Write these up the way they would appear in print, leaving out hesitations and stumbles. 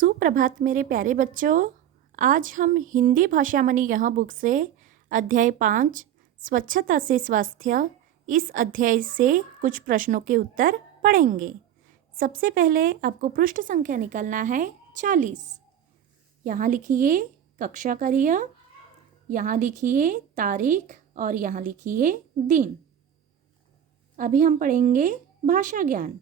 सुप्रभात मेरे प्यारे बच्चों। आज हम हिंदी भाषा मनी यहाँ बुक से अध्याय 5 स्वच्छता से स्वास्थ्य इस अध्याय से कुछ प्रश्नों के उत्तर पढ़ेंगे। सबसे पहले आपको पृष्ठ संख्या निकालना है 40। यहाँ लिखिए कक्षा क्रिया, यहाँ लिखिए तारीख और यहाँ लिखिए दिन। अभी हम पढ़ेंगे भाषा ज्ञान।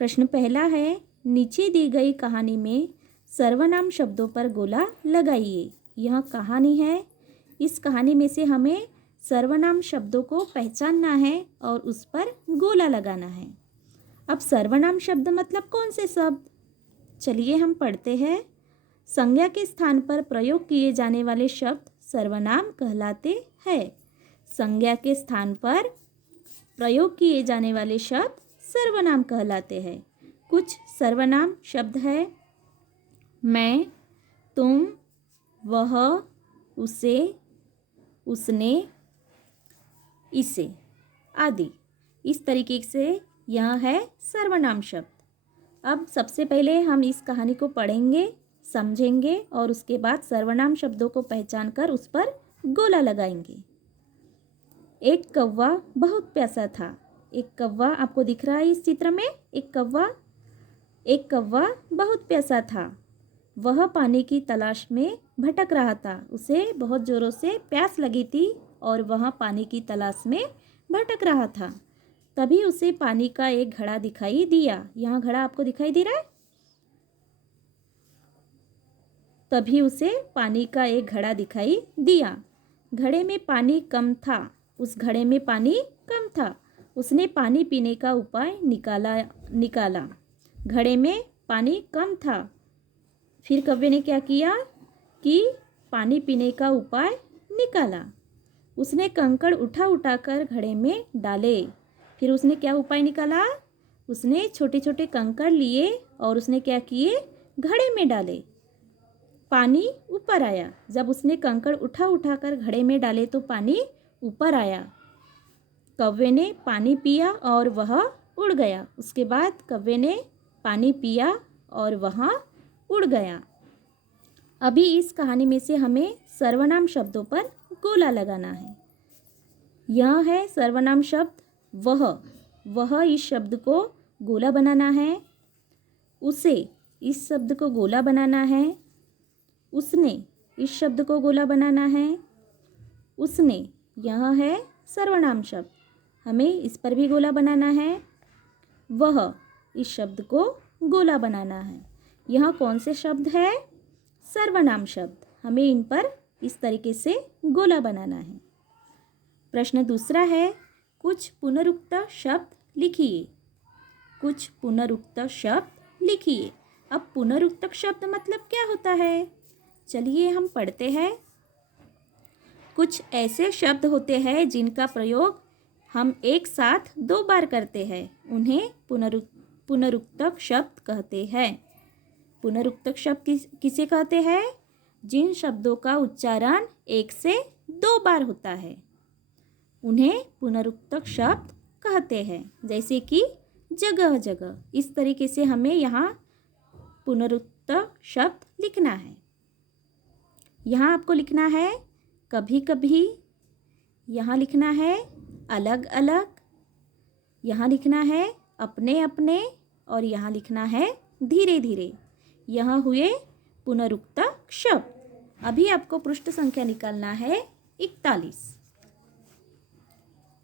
प्रश्न पहला है, नीचे दी गई कहानी में सर्वनाम शब्दों पर गोला लगाइए। यह कहानी है। इस कहानी में से हमें सर्वनाम शब्दों को पहचानना है और उस पर गोला लगाना है। अब सर्वनाम शब्द मतलब कौन से शब्द? चलिए हम पढ़ते हैं। संज्ञा के स्थान पर प्रयोग किए जाने वाले शब्द सर्वनाम कहलाते हैं। संज्ञा के स्थान पर प्रयोग किए जाने वाले शब्द सर्वनाम कहलाते हैं। कुछ सर्वनाम शब्द है मैं, तुम, वह, उसे, उसने, इसे आदि। इस तरीके से यह है सर्वनाम शब्द। अब सबसे पहले हम इस कहानी को पढ़ेंगे, समझेंगे और उसके बाद सर्वनाम शब्दों को पहचान कर उस पर गोला लगाएंगे। एक कौवा बहुत प्यासा था। एक कौवा आपको दिख रहा है इस चित्र में। एक कौवा बहुत प्यासा था। वह पानी की तलाश में भटक रहा था। उसे बहुत ज़ोरों से प्यास लगी थी और वह पानी की तलाश में भटक रहा था। तभी उसे पानी का एक घड़ा दिखाई दिया। यहाँ घड़ा आपको दिखाई दे रहा है। तभी उसे पानी का एक घड़ा दिखाई दिया। घड़े में पानी कम था। उस घड़े में पानी कम था। उसने पानी पीने का उपाय निकाला। घड़े में पानी कम था। फिर कौवे ने क्या किया कि पानी पीने का उपाय निकाला। उसने कंकड़ उठा कर घड़े में डाले। फिर उसने क्या उपाय निकाला? उसने छोटे छोटे कंकड़ लिए और उसने क्या किए? घड़े में डाले। पानी ऊपर आया। जब उसने कंकड़ उठा कर घड़े में डाले तो पानी ऊपर आया। कौवे ने पानी पिया और वह उड़ गया। उसके बाद कौवे ने पानी पिया और वह उड़ गया। अभी इस कहानी में से हमें सर्वनाम शब्दों पर गोला लगाना है। यह है सर्वनाम शब्द वह इस शब्द को गोला बनाना है। उसे इस शब्द को गोला बनाना है। उसने इस शब्द को गोला बनाना है। उसने यह है सर्वनाम शब्द, हमें इस पर भी गोला बनाना है। वह इस शब्द को गोला बनाना है। यह कौन से शब्द है? सर्वनाम शब्द, हमें इन पर इस तरीके से गोला बनाना है। प्रश्न दूसरा है, कुछ पुनरुक्त शब्द लिखिए। कुछ पुनरुक्त शब्द लिखिए। अब पुनरुक्त शब्द मतलब क्या होता है? चलिए हम पढ़ते हैं। कुछ ऐसे शब्द होते हैं जिनका प्रयोग हम एक साथ 2 बार करते हैं, उन्हें पुनरुक्तक शब्द कहते हैं। पुनरुक्तक शब्द किसे कहते हैं? जिन शब्दों का उच्चारण 1 से 2 बार होता है, उन्हें पुनरुक्तक शब्द कहते हैं। जैसे कि जगह जगह। इस तरीके से हमें यहाँ पुनरुक्तक शब्द लिखना है। यहाँ आपको लिखना है कभी कभी, यहाँ लिखना है अलग अलग, यहाँ लिखना है अपने अपने और यहाँ लिखना है धीरे धीरे। यह हुए पुनरुक्तक शब्द। अभी आपको पृष्ठ संख्या निकालना है 41।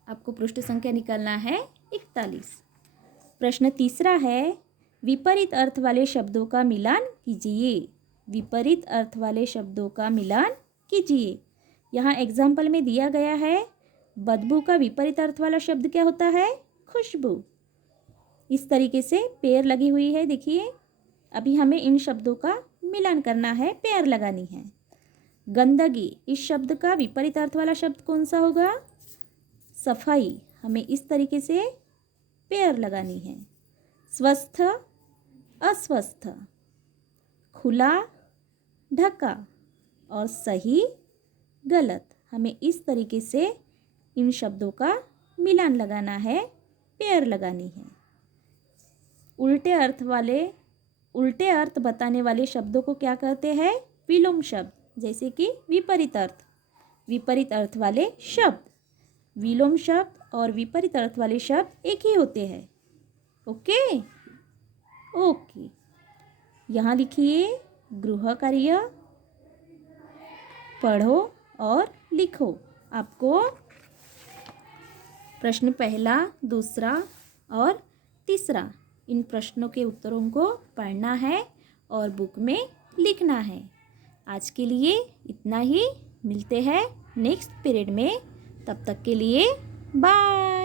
आपको पृष्ठ संख्या निकालना है 41। प्रश्न तीसरा है, विपरीत अर्थ वाले शब्दों का मिलान कीजिए। विपरीत अर्थ वाले शब्दों का मिलान कीजिए। यहाँ एग्जाम्पल में दिया गया है, बदबू का विपरीत अर्थ वाला शब्द क्या होता है? खुशबू। इस तरीके से पेड़ लगी हुई है, देखिए। अभी हमें इन शब्दों का मिलान करना है, पेड़ लगानी है। गंदगी, इस शब्द का विपरीत अर्थ वाला शब्द कौन सा होगा? सफाई। हमें इस तरीके से पेड़ लगानी है। स्वस्थ, अस्वस्थ, खुला, ढका और सही, गलत। हमें इस तरीके से इन शब्दों का मिलान लगाना है, पेड़ लगानी है। उल्टे अर्थ वाले उल्टे अर्थ बताने वाले शब्दों को क्या कहते हैं? विलोम शब्द। जैसे कि विपरीत अर्थ, विपरीत अर्थ वाले शब्द। विलोम शब्द और विपरीत अर्थ वाले शब्द एक ही होते हैं। Okay okay. यहाँ लिखिए गृह कार्य, पढ़ो और लिखो। आपको प्रश्न पहला, दूसरा और तीसरा इन प्रश्नों के उत्तरों को पढ़ना है और बुक में लिखना है। आज के लिए इतना ही। मिलते हैं नेक्स्ट पीरियड में। तब तक के लिए बाय।